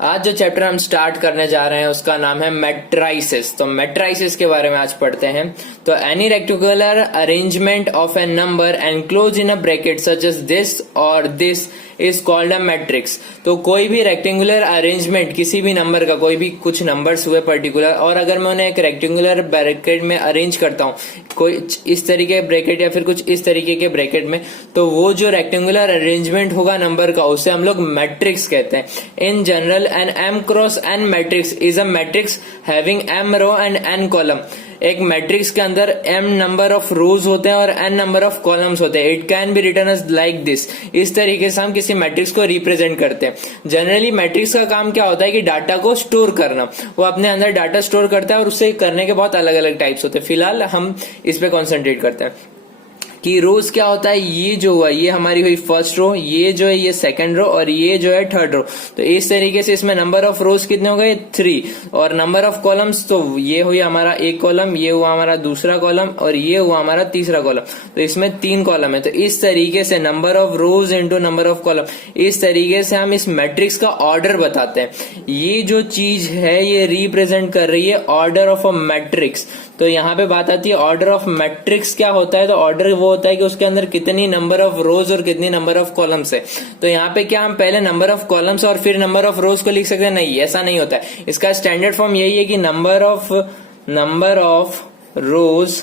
आज जो चैप्टर हम स्टार्ट करने जा रहे हैं उसका नाम है मैट्राइसिस। तो मैट्राइसिस के बारे में आज पढ़ते हैं। तो any rectangular arrangement of a number enclose in a bracket such as this और this is called a matrix. तो कोई भी रेक्टेंगुलर अरेंजमेंट किसी भी नंबर का, कोई भी कुछ नंबर्स हुए पर्टिकुलर, और अगर मैं उन्हें एक रेक्टेंगुलर ब्रैकेट में अरेंज करता हूँ, कोई इस तरीके के ब्रैकेट या फिर कुछ इस तरीके के ब्रैकेट में, तो वो जो रेक्टेंगुलर अरेंजमेंट होगा नंबर का उसे हम लोग मैट्रिक्स कहते हैं। In general an m cross n matrix is a matrix having m row and n column. एक मैट्रिक्स के अंदर m नंबर ऑफ रोज होते हैं और n नंबर ऑफ कॉलम्स होते हैं। It can be written as like this. इस तरीके से हम किसी मैट्रिक्स को रिप्रेजेंट करते हैं। जनरली मैट्रिक्स का काम क्या होता है कि डाटा को स्टोर करना। वो अपने अंदर डाटा स्टोर करता है और उससे करने के बहुत अलग अलग टाइप्स होते हैं। फिलहाल हम इस पे कॉन्सेंट्रेट करते हैं कि रोज क्या होता है। ये जो हुआ ये हमारी हुई फर्स्ट रो, ये जो है ये सेकंड रो और ये जो है थर्ड रो। तो इस तरीके से इसमें नंबर ऑफ रोज कितने हो गए 3, और नंबर ऑफ कॉलम्स तो ये हुई हमारा एक कॉलम, ये हुआ हमारा दूसरा कॉलम और ये हुआ हमारा तीसरा कॉलम। तो इसमें 3 कॉलम है। तो इस तरीके से number of rose into number of column, इस तरीके से हम इस मैट्रिक्स का ऑर्डर बताते हैं। ये जो चीज है ये रिप्रेजेंट कर रही है ऑर्डर ऑफ अ मैट्रिक्स। तो यहाँ पे बात आती है ऑर्डर ऑफ मैट्रिक्स क्या होता है। तो ऑर्डर वो होता है कि उसके अंदर कितनी नंबर ऑफ रोज और कितनी नंबर ऑफ कॉलम्स है। तो यहाँ पे क्या हम पहले नंबर ऑफ कॉलम्स और फिर नंबर ऑफ रोज को लिख सकते हैं? नहीं, ऐसा नहीं होता है। इसका स्टैंडर्ड फॉर्म यही है कि number of rose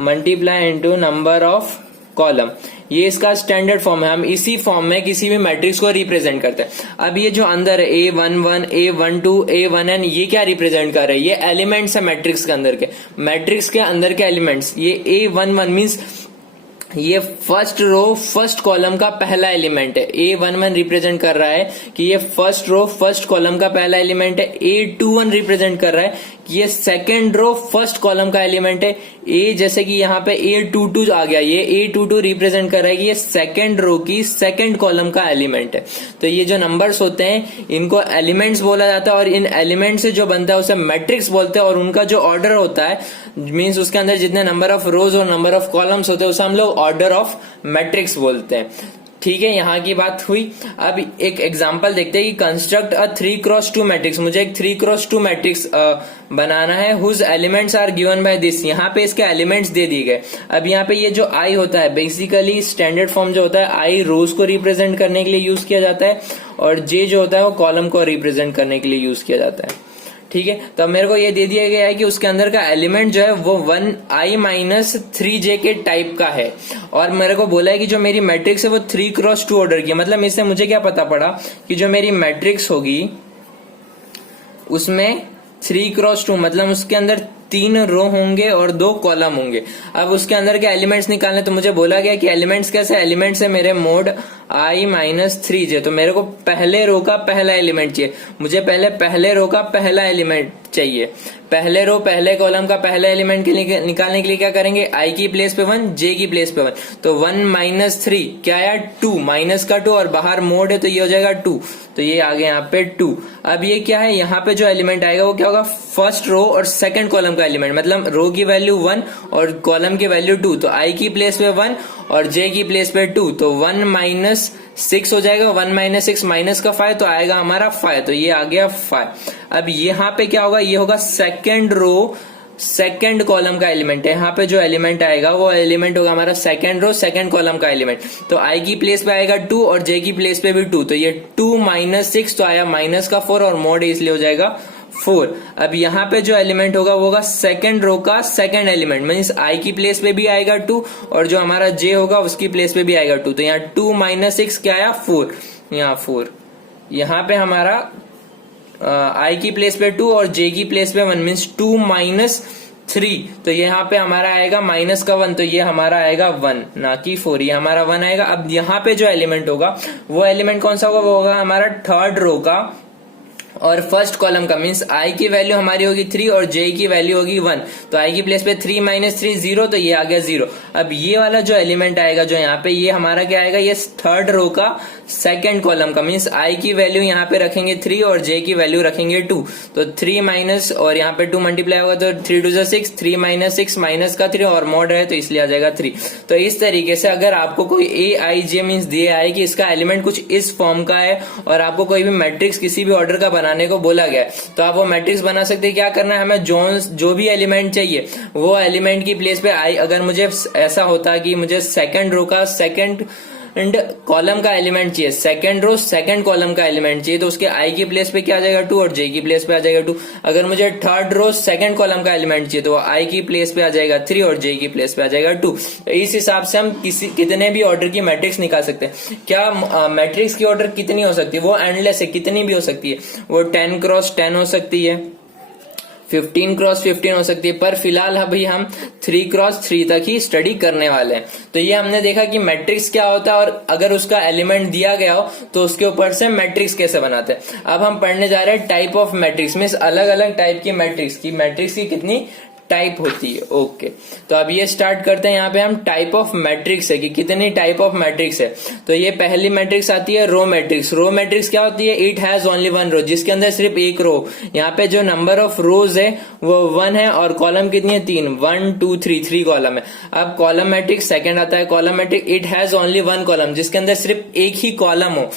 multiply into number of column. ये इसका स्टैंडर्ड फॉर्म है। हम इसी फॉर्म में किसी भी मैट्रिक्स को रिप्रेजेंट करते हैं। अब ये जो अंदर है A11, A12, A1n, ये क्या रिप्रेजेंट कर रहे हैं? ये एलिमेंट्स है मैट्रिक्स के अंदर के, मैट्रिक्स के अंदर के एलिमेंट्स। ये A11 मीन्स ये फर्स्ट रो फर्स्ट कॉलम का पहला एलिमेंट है। A11 रिप्रेजेंट कर रहा है कि ये फर्स्ट रो फर्स्ट कॉलम का पहला एलिमेंट है। A21 रिप्रेजेंट कर रहा है कि ये सेकेंड रो फर्स्ट कॉलम का एलिमेंट है। जैसे कि यहाँ पे A22 आ गया, ये A22 रिप्रेजेंट कर रहा है कि ये सेकेंड रो की सेकेंड कॉलम का एलिमेंट है। तो ये जो नंबर्स होते हैं इनको एलिमेंट्स बोला जाता है, और इन एलिमेंट से जो बनता है उसे मैट्रिक्स बोलते हैं। और उनका जो ऑर्डर होता है मीन्स उसके अंदर जितने नंबर ऑफ रोज और नंबर ऑफ कॉलम्स होते हैं उसे हम लोग ऑर्डर ऑफ मैट्रिक्स बोलते हैं। ठीक है, यहाँ की बात हुई। अब एक एग्जांपल देखते हैं कि कंस्ट्रक्ट अ 3x2 मैट्रिक्स। मुझे एक 3x2 मैट्रिक्स बनाना है whose elements are given by this. यहाँ पे इसके एलिमेंट्स दे दिए गए। अब यहाँ पे ये जो आई होता है बेसिकली स्टैंडर्ड फॉर्म जो होता है, आई रोज को रिप्रेजेंट करने के लिए यूज किया जाता है और जे जो होता है वो कॉलम को रिप्रेजेंट करने के लिए यूज किया जाता है। ठीक है, तो मेरे को ये दे दिया गया है कि उसके अंदर का एलिमेंट जो है वो 1i-3j के टाइप का है, और मेरे को बोला है कि जो मेरी मैट्रिक्स है वो 3x2 ऑर्डर की। मतलब इससे मुझे क्या पता पड़ा कि जो मेरी मैट्रिक्स होगी उसमें 3x2 मतलब उसके अंदर 3 रो होंगे और 2 कॉलम होंगे। अब उसके अंदर के एलिमेंट्स निकालने, तो मुझे बोला गया कि एलिमेंट्स कैसे, एलिमेंट्स है मेरे मोड i-3j। तो मेरे को पहले रो का पहला एलिमेंट चाहिए। मुझे पहले रो का पहला एलिमेंट चाहिए। पहले रो पहले कॉलम का पहला एलिमेंट के लिए निकालने के लिए क्या करेंगे, i की प्लेस पे 1, j की प्लेस पे 1। तो 1 - 3 क्या आया 2, माइनस का 2, और बाहर मोड है तो ये हो जाएगा 2। तो ये आ गया यहाँ पे 2। अब ये क्या है, यहाँ पे जो एलिमेंट आएगा वो क्या होगा, फर्स्ट रो और सेकंड कॉलम का एलिमेंट। मतलब रो की वैल्यू 1 और कॉलम की वैल्यू 2। तो i की प्लेस पे 1 और j की प्लेस पे 2। तो 1 - 6 हो जाएगा। 1 - 6 माइनस का 5 तो आएगा हमारा 5। तो ये आ गया 5। अब यहाँ पे क्या होगा, ये होगा सेकंड रो सेकंड कॉलम का एलिमेंट है। यहाँ पे जो एलिमेंट आएगा वो एलिमेंट होगा हमारा सेकंड रो सेकंड कॉलम का एलिमेंट। तो i की प्लेस पे आएगा 2 और j की प्लेस पे भी 2। तो ये 2 - 6 तो आया माइनस का 4 और मोड इसलिए हो जाएगा 4। अब यहाँ पे जो एलिमेंट होगा वो होगा सेकंड रो का सेकंड एलिमेंट, मीन्स i की प्लेस पे भी आएगा 2 और जो हमारा j होगा उसकी प्लेस पे भी आएगा 2। तो यहाँ 2 - 6 क्या आया 4, यहाँ 4। यहाँ पे हमारा i की प्लेस पे 2 और j की प्लेस पे 1 मीन्स 2 - 3। तो यहाँ पे हमारा आएगा माइनस का 1, तो ये हमारा आएगा 1 ना कि 4, ये हमारा 1 आएगा। अब यहाँ पे जो एलिमेंट होगा वो एलिमेंट कौन सा होगा, वो होगा हमारा थर्ड रो का और फर्स्ट कॉलम का, मीन्स i की वैल्यू हमारी होगी 3 और j की वैल्यू होगी 1। तो i की प्लेस पे 3 - 3 0, तो ये आ गया 0। अब ये वाला जो एलिमेंट आएगा जो यहाँ पे, ये हमारा क्या आएगा, ये थर्ड रो का सेकंड कॉलम का, मींस आई की वैल्यू यहाँ पे रखेंगे 3 और जे की वैल्यू रखेंगे 2, तो 3 माइनस और यहाँ पे 2 मल्टीप्लाई होगा तो 3 2 6, 3 माइनस 6 माइनस का 3 और मॉड है तो इसलिए आ जाएगा 3। तो इस तरीके से अगर आपको कोई ए आई जे मीन्स दिया है कि इसका एलिमेंट कुछ इस फॉर्म का है और आपको कोई भी मैट्रिक्स किसी भी ऑर्डर का बनाने को बोला गया है तो आप वो मैट्रिक्स बना सकते हैं। क्या करना है, हमें जो भी एलिमेंट चाहिए वो एलिमेंट की प्लेस पे आई, अगर मुझे ऐसा होता कि मुझे सेकंड रो का सेकंड कॉलम का एलिमेंट चाहिए, सेकंड रो सेकंड कॉलम का एलिमेंट चाहिए, तो उसके आई की प्लेस पे क्या आ जाएगा 2 और जे की प्लेस पे आ जाएगा 2। अगर मुझे थर्ड रो सेकंड कॉलम का एलिमेंट चाहिए तो आई की प्लेस पे आ जाएगा 3 और जे की प्लेस पे आ जाएगा 2। तो इस हिसाब से हम कितने भी ऑर्डर की मैट्रिक्स निकाल सकते हैं। क्या मैट्रिक्स की ऑर्डर कितनी हो सकती है, वो एंडलेस है, कितनी भी हो सकती है, वो 10 क्रॉस 10 हो सकती है, 15 क्रॉस 15 हो सकती है, पर फिलहाल अभी हम 3 क्रॉस 3 तक ही स्टडी करने वाले हैं। तो ये हमने देखा कि मैट्रिक्स क्या होता है और अगर उसका एलिमेंट दिया गया हो तो उसके ऊपर से मैट्रिक्स कैसे बनाते हैं। अब हम पढ़ने जा रहे हैं टाइप ऑफ मैट्रिक्स, मींस अलग अलग टाइप की मैट्रिक्स की कितनी टाइप होती है। ओके, तो अब ये स्टार्ट करते हैं। यहाँ पे हम टाइप ऑफ मैट्रिक्स है कि कितनी टाइप ऑफ मैट्रिक्स है। तो ये पहली मैट्रिक्स आती है रो मैट्रिक्स। रो मैट्रिक्स क्या होती है, it has only one row, जिसके अंदर सिर्फ एक रो। यहाँ पे जो नंबर ऑफ रोज है वो 1 है और कॉलम कितनी है 3, 1 2 3 कॉलम है। अब कॉलम मैट्रिक्स सेकंड आता है column matrix, it has only one column, जिसके अंदर सिर्फ एक ही कॉलम हो।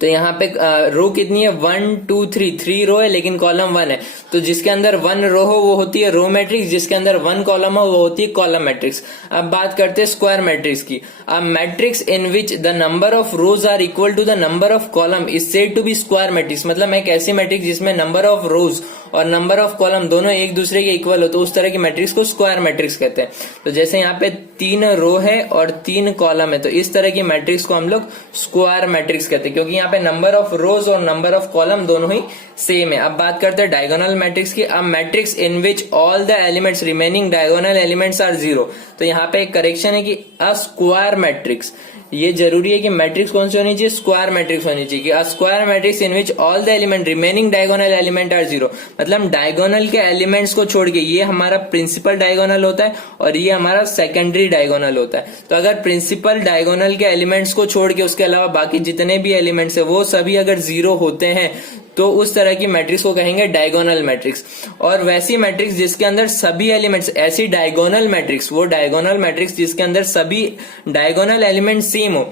तो यहाँ पे रो कितनी है 1 2 3 रो है लेकिन कॉलम 1 है, तो जिसके अंदर 1 रो हो वो होती है रो मैट्रिक्स, जिसके अंदर 1 कॉलम हो वो होती है कॉलम मैट्रिक्स। अब बात करते हैं स्क्वायर मैट्रिक्स की। अब matrix in which the number of rows are equal to the number of column is said to be square matrix. मतलब एक ऐसी मैट्रिक्स जिसमें नंबर ऑफ रोज और नंबर ऑफ कॉलम दोनों एक दूसरे के इक्वल हो तो उस तरह की मैट्रिक्स को स्क्वायर मैट्रिक्स कहते हैं। तो जैसे यहाँ पे 3 रो है और 3 कॉलम है तो इस तरह की मैट्रिक्स को हम लोग स्क्वायर मैट्रिक्स कहते हैं, क्योंकि यहाँ पे नंबर ऑफ रोज और नंबर ऑफ कॉलम दोनों ही सेम है। अब बात करते हैं डायगोनल मैट्रिक्स की। अब matrix in which all the elements remaining diagonal elements are 0। तो यहाँ पे एक करेक्शन है कि अ स्क्वायर मैट्रिक्स, ये जरूरी है कि मैट्रिक्स कौन सी होनी चाहिए, स्क्वायर मैट्रिक्स होनी चाहिए। कि a square matrix in which all the element remaining diagonal element are 0। मतलब डायगोनल के एलिमेंट्स को छोड़ के ये हमारा प्रिंसिपल डायगोनल होता है और ये हमारा सेकेंडरी डायगोनल होता है। तो अगर प्रिंसिपल डायगोनल के एलिमेंट्स को छोड़ के उसके अलावा बाकी जितने भी एलिमेंट्स है वो सभी अगर 0 होते हैं तो उस तरह की मैट्रिक्स को कहेंगे डायगोनल मैट्रिक्स। और वैसी मैट्रिक्स जिसके अंदर सभी एलिमेंट्स, ऐसी डायगोनल मैट्रिक्स, वो डायगोनल मैट्रिक्स जिसके अंदर सभी डायगोनल एलिमेंट सेम हो।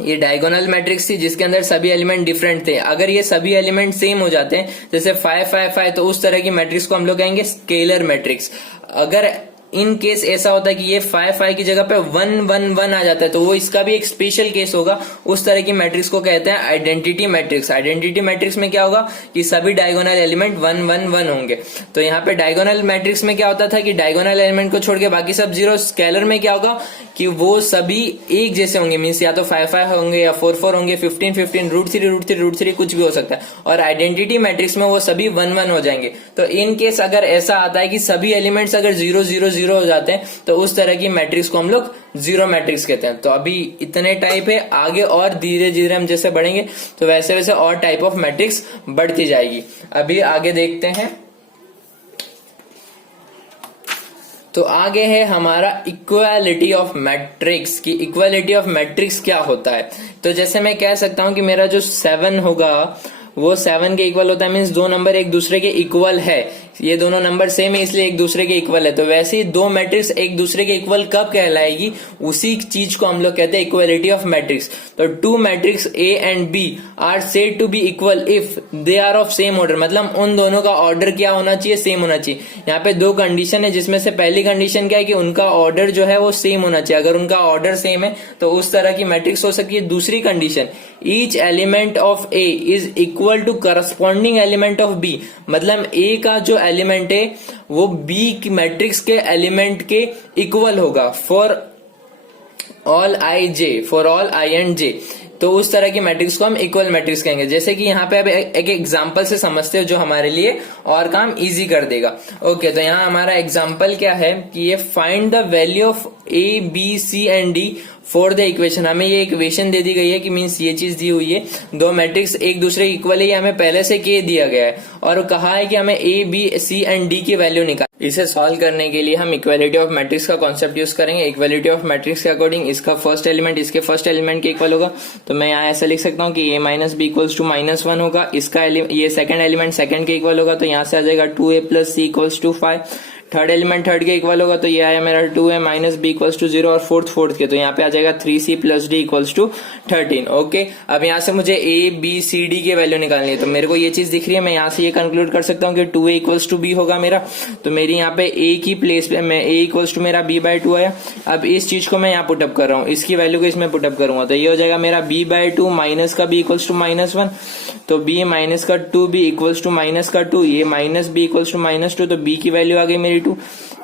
ये डायगोनल मैट्रिक्स थी जिसके अंदर सभी एलिमेंट डिफरेंट थे। अगर ये सभी एलिमेंट सेम हो जाते हैं जैसे 5 5 5 तो उस तरह की मैट्रिक्स को हम लोग कहेंगे स्केलर मैट्रिक्स। अगर इन केस ऐसा होता है कि ये 5 5 की जगह पे 1 1 1 आ जाता है तो वो इसका भी एक स्पेशल केस होगा, उस तरह की मैट्रिक्स को कहते हैं आइडेंटिटी मैट्रिक्स। आइडेंटिटी मैट्रिक्स में क्या होगा कि सभी डायगोनल एलिमेंट 1 1 1 होंगे। तो यहाँ पे डायगोनल मैट्रिक्स में क्या होता था कि डायगोनल एलिमेंट को छोड़ के बाकी सब 0। स्केलर में क्या होगा कि वो सभी एक जैसे होंगे, मीन्स या तो 5 5 होंगे या 4 4 होंगे, 15 15, √3 कुछ भी हो सकता है। और आइडेंटिटी मैट्रिक्स में वो सभी 1 1 हो जाएंगे। तो इन केस अगर ऐसा आता है कि सभी एलिमेंट्स अगर 0 0 0 हो जाते हैं तो उस तरह की मैट्रिक्स को हम लोग जीरो मैट्रिक्स कहते हैं। तो अभी इतने टाइप है, आगे और धीरे धीरे हम जैसे बढ़ेंगे तो वैसे वैसे और टाइप ऑफ मैट्रिक्स बढ़ती जाएगी। अभी आगे देखते हैं। तो आगे है हमारा इक्वालिटी ऑफ मैट्रिक्स की। इक्वालिटी ऑफ मैट्रिक्स क्या होता है, तो जैसे मैं कह सकता हूं कि मेरा जो 7 होगा वो 7 के इक्वल होता है, मीन्स दो नंबर एक दूसरे के इक्वल है, ये दोनों नंबर सेम है इसलिए एक दूसरे के इक्वल है। तो वैसे ही दो मैट्रिक्स एक दूसरे के इक्वल कब कहलाएगी, उसी चीज को हम लोग कहते हैं इक्वालिटी ऑफ मैट्रिक्स। तो two matrix A and B are said to be equal if they are of same order, मतलब उन दोनों का ऑर्डर क्या होना चाहिए, सेम होना चाहिए। यहाँ पे दो कंडीशन है जिसमें से पहली कंडीशन क्या है कि उनका ऑर्डर जो है वो सेम होना चाहिए। अगर उनका ऑर्डर सेम है तो उस तरह की मैट्रिक्स हो सकती है। दूसरी condition, each element of A is equal to corresponding element of B, मतलब ए का जो एलिमेंट है वो बी की मैट्रिक्स के एलिमेंट के इक्वल होगा for all i j, for all i and j. तो उस तरह की मैट्रिक्स को हम इक्वल मैट्रिक्स कहेंगे। जैसे कि यहाँ पे अब एक एग्जांपल से समझते हो जो हमारे लिए और काम इजी कर देगा। ओके, तो यहाँ हमारा एग्जांपल क्या है कि ये find the value of A B C and D for the equation. हमें ये इक्वेशन दे दी गई है कि मीन्स ये चीज दी हुई है, दो मैट्रिक्स एक दूसरे के इक्वल है, हमें पहले से के दिया गया है और कहा है कि हमें A B C and D की वैल्यू निकाल। इसे सॉल्व करने के लिए हम इक्वालिटी ऑफ मैट्रिक्स का कॉन्सेप्ट यूज करेंगे। इक्वालिटी ऑफ मैट्रिक्स के अकॉर्डिंग इसका फर्स्ट एलिमेंट इसके फर्स्ट एलिमेंट के इक्वल होगा, तो मैं यहाँ ऐसा लिख सकता हूँ कि a minus B equals to -1 होगा। इसका ये सेकंड एलिमेंट सेकंड के इक्वल होगा, तो यहाँ से आ जाएगा 2a plus C equals to 5। Third element third के इक्वल होगा, तो ये आया मेरा 2a minus B equals to 0, और फोर्थ के, तो यहाँ पे आ जाएगा 3c plus D equals to 13। Okay, अब यहाँ से मुझे a b c d की वैल्यू निकालनी है, तो मेरे को ये चीज दिख रही है, मैं यहाँ से ये कंक्लूड कर सकता हूँ कि 2a इक्वल्स टू b होगा मेरा। तो मेरी यहाँ पे a की प्लेस पे मैं a इक्वल्स टू मेरा b/2 आया। अब इस चीज को मैं यहाँ पुटअप कर रहा हूँ, इसकी वैल्यू को इसमें पुटअप करूंगा, तो ये हो जाएगा मेरा b/2 माइनस का b इक्वल्स टू -1, तो b माइनस का 2b इक्वल्स टू माइनस का 2, ये माइनस b इक्वल्स टू -2, तो b की वैल्यू आ गई मेरी 2।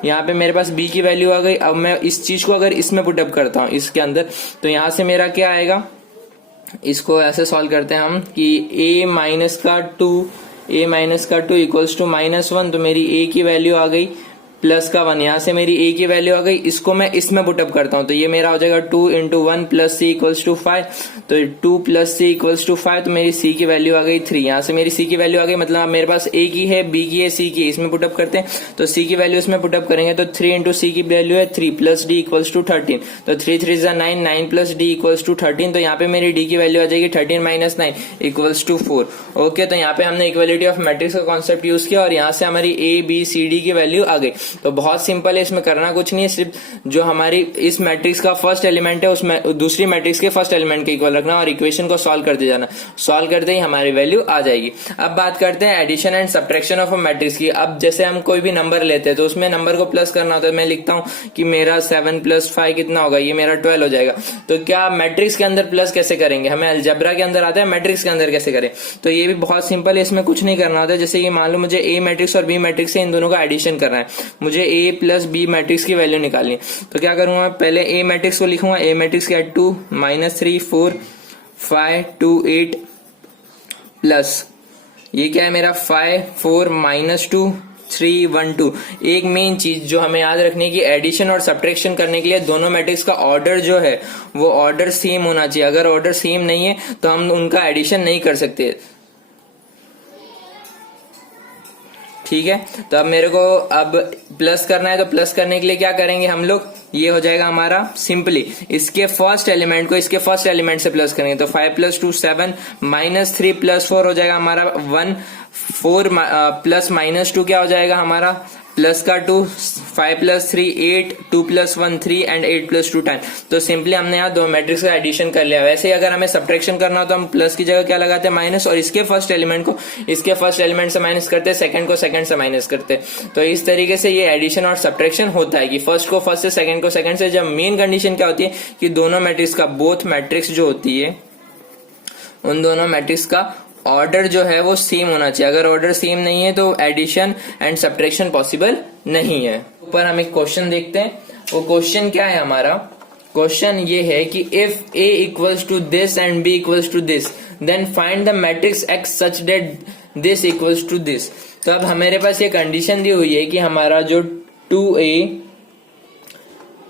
यहाँ पे मेरे पास b की वैल्यू आ गई। अब मैं इस चीज को अगर इसमें पुटअप करता हूँ इसके अंदर, तो यहाँ से मेरा क्या आएगा, इसको ऐसे सॉल्व करते हैं हम कि a माइनस का 2 इक्वल्स टू -1, तो मेरी a की वैल्यू आ गई प्लस का 1, यहाँ से मेरी a की वैल्यू आ गई, इसको मैं इसमें पुटअप करता हूँ, तो ये मेरा हो जाएगा 2 into 1 plus C equals to 5, तो 2 प्लस सी इक्वल्स टू 5, तो मेरी c की वैल्यू आ गई 3। यहाँ से मेरी c की वैल्यू आ गई, मतलब मेरे पास a की है, b की है, c की है, इसमें पुटअप करते हैं, तो c की वैल्यू इसमें पुटअप करेंगे, तो 3 इंटू c की वैल्यू है 3 प्लस d इक्वल्स टू 13, तो 3 3 9, 9 प्लस d इक्वल्स टू 13, तो यहाँ पे मेरी d की वैल्यू आ जाएगी 13 माइनस 9 इक्वल्स टू 4। ओके, तो यहाँ पे हमने इक्वालिटी ऑफ मैट्रिक्स का कॉन्सेप्ट यूज किया, और यहाँ से हमारी a b c d की वैल्यू आ गई। तो बहुत सिंपल है, इसमें करना कुछ नहीं है, सिर्फ जो हमारी इस मैट्रिक्स का फर्स्ट एलिमेंट है उसमें दूसरी मैट्रिक्स के फर्स्ट एलिमेंट के इक्वल रखना, और इक्वेशन को सॉल्व करते जाना, सॉल्व करते ही हमारी वैल्यू आ जाएगी। अब बात करते हैं addition and subtraction of a matrix की। अब जैसे हम कोई भी नंबर लेते हैं तो उसमें नंबर को प्लस करना होता है, मैं लिखता हूं कि मेरा 7 प्लस 5 कितना होगा, ये मेरा 12 हो जाएगा। तो क्या मैट्रिक्स के अंदर प्लस कैसे करेंगे, हमें अलजेब्रा के अंदर आता है, मैट्रिक्स के अंदर कैसे करें, तो ये भी बहुत सिंपल है, इसमें कुछ नहीं करना होता है। जैसे कि मान लो मुझे a मैट्रिक्स और b मैट्रिक्स है, इन दोनों का एडिशन करना है, मुझे a प्लस b मैट्रिक्स की वैल्यू निकालनी है, तो क्या करूंगा, पहले a मैट्रिक्स को लिखूंगा, a मैट्रिक्स क्या है 2 -3 4 5 2 8 प्लस ये क्या है मेरा 5 4 -2 3 1 2। एक मेन चीज जो हमें याद रखने की, एडिशन और सब्ट्रैक्शन करने के लिए दोनों मैट्रिक्स का ऑर्डर जो है वो ऑर्डर सेम होना चाहिए। अगर ऑर्डर सेम नहीं है तो हम उनका एडिशन नहीं कर सकते, ठीक है। तो अब मेरे को अब प्लस करना है, तो प्लस करने के लिए क्या करेंगे हम लोग, ये हो जाएगा हमारा सिंपली इसके फर्स्ट एलिमेंट को इसके फर्स्ट एलिमेंट से प्लस करेंगे, तो 5 प्लस 2 7 -3 प्लस 4 हो जाएगा हमारा 1 4 प्लस -2 क्या हो जाएगा हमारा प्लस का 2 5 प्लस 3 8 2 प्लस 1 3 एंड 8 प्लस 2 10। तो सिंपली हमने यहाँ दो मैट्रिक्स का एडिशन कर लिया। वैसे ही अगर हमें सब्ट्रैक्शन करना हो तो हम प्लस की जगह क्या लगाते हैं माइनस, और इसके फर्स्ट एलिमेंट को इसके फर्स्ट एलिमेंट से माइनस करते हैं, सेकंड को सेकंड से माइनस करते हैं। तो इस तरीके से ये एडिशन और सब्ट्रैक्शन होता है कि फर्स्ट को फर्स्ट से, सेकंड को सेकंड से। जब मेन कंडीशन क्या होती है कि दोनों मैट्रिक्स का बोथ मैट्रिक्स जो होती है उन दोनों मैट्रिक्स का ऑर्डर जो है वो सेम होना चाहिए। अगर ऑर्डर सेम नहीं है तो एडिशन एंड सब्ट्रैक्शन पॉसिबल नहीं है। ऊपर हम एक क्वेश्चन देखते हैं, वो क्वेश्चन क्या है हमारा, क्वेश्चन ये है कि if a equals to this and b equals to this then find the matrix x such that this equals to this. तो अब हमारे पास ये कंडीशन दी हुई है कि हमारा जो 2a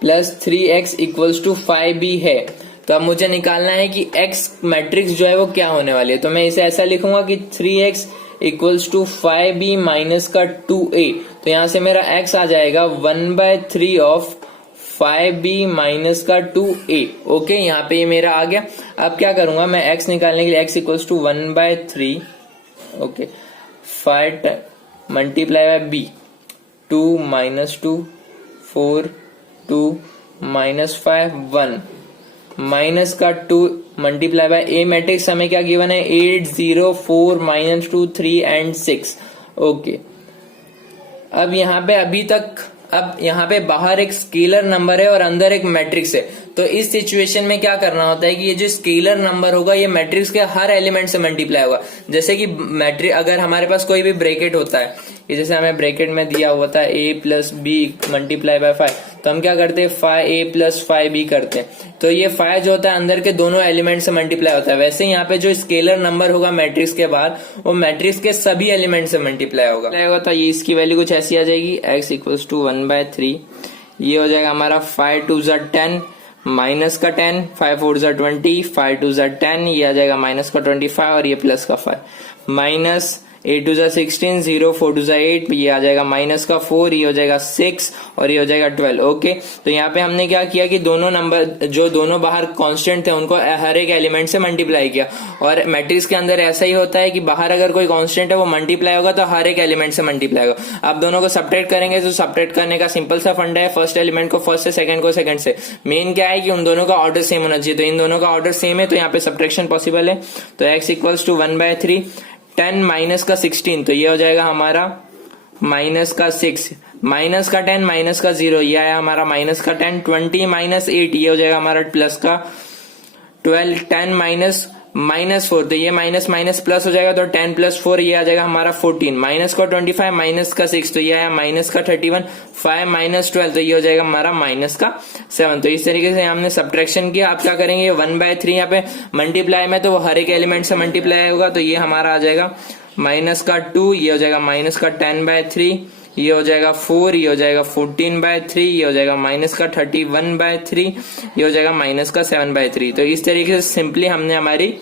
plus 3x equals to 5b है, तो अब मुझे निकालना है कि x मैट्रिक्स जो है वो क्या होने वाली है। तो मैं इसे ऐसा लिखूंगा कि 3x equals to 5b minus का 2a, तो यहां से मेरा x आ जाएगा 1/3 ऑफ 5b माइनस का 2a। ओके, यहाँ पे ये मेरा आ गया। अब क्या करूंगा मैं x निकालने के लिए, x equals to 1/3 okay 5 multiply by b 2 -2 4 2 -5 1 minus का 2 मल्टीप्लाई बाय ए मैट्रिक्स हमें क्या गिवन है 8 0 4 -2 3 एंड 6। ओके, अब यहाँ पे अब यहाँ पे बाहर एक स्केलर नंबर है और अंदर एक मैट्रिक्स है। तो इस सिचुएशन में क्या करना होता है कि ये जो स्केलर नंबर होगा ये मैट्रिक्स के हर एलिमेंट से मल्टीप्लाई होगा। जैसे कि मैट्रिक्स अगर हमारे पास कोई भी ब्रैकेट होता है, ये जैसे हमें ब्रैकेट में दिया हुआ था a plus B multiply by 5, तो हम क्या करते हैं 5a प्लस 5b करते हैं। तो ये 5 जो होता है अंदर के दोनों एलिमेंट से मल्टीप्लाई होता है। वैसे यहाँ पे जो स्केलर नंबर होगा मैट्रिक्स के बाद वो मैट्रिक्स के सभी एलिमेंट से मल्टीप्लाई होगा। तो ये इसकी वैल्यू कुछ ऐसी आ जाएगी, x इक्वल्स टू 1/3, ये हो जाएगा हमारा 5 2 10 माइनस का 10 5 4 20 5 2 10, ये आ जाएगा माइनस का 25 और ये प्लस का 5 माइनस 8 टू जा 16, 0 4 टू जा 8, ये आ जाएगा माइनस का 4, ये हो जाएगा 6 और ये हो जाएगा 12। ओके, तो यहाँ पे हमने क्या किया कि दोनों नंबर जो दोनों बाहर कांस्टेंट थे उनको हर एक एलिमेंट से मल्टीप्लाई किया। और मैट्रिक्स के अंदर ऐसा ही होता है कि बाहर अगर कोई कांस्टेंट है वो मल्टीप्लाई होगा तो हर एक एलिमेंट से मल्टीप्लाई होगा। आप दोनों को सब्ट्रैक्ट करेंगे तो सब्ट्रैक्ट करने का सिंपल सा फंडा है, फर्स्ट एलिमेंट को फर्स्ट से, सेकंड को सेकंड से। मेन क्या है कि उन दोनों का ऑर्डर सेम होना चाहिए, तो इन दोनों का ऑर्डर सेम है तो यहाँ पे सब्ट्रैक्शन पॉसिबल है। तो x इक्वल्स टू 1/3, 10 माइनस का 16, तो ये हो जाएगा हमारा माइनस का 6, माइनस का 10, माइनस का 0, ये आया हमारा माइनस का 10, 20 माइनस 8, ये हो जाएगा हमारा प्लस का 12, 10 माइनस -4, तो ये माइनस माइनस प्लस हो जाएगा, तो 10 प्लस 4 ये आ जाएगा हमारा 14, माइनस का 25 माइनस का 6, तो ये आया माइनस का 31, 5 माइनस 12, तो ये हो जाएगा हमारा माइनस का 7। तो इस तरीके से हमने सब्ट्रैक्शन किया। आप क्या करेंगे, 1/3 यहाँ पे मल्टीप्लाई में तो वो हर एक एलिमेंट से मल्टीप्लाई होगा, तो ये हमारा आ जाएगा माइनस का 2, ये हो जाएगा माइनस का 10/3, ये हो जाएगा 4, ये हो जाएगा 14/3, ये हो जाएगा माइनस का 31/3, ये हो जाएगा माइनस का 7/3। तो इस तरीके से सिंपली हमने हमारी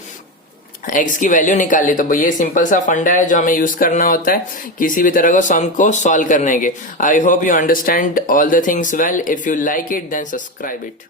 x की वैल्यू निकाली। तो ये सिंपल सा फंडा है जो हमें यूज करना होता है किसी भी तरह का सम को सॉल्व करने के। I hope you understand all the things well. If you like it then subscribe it.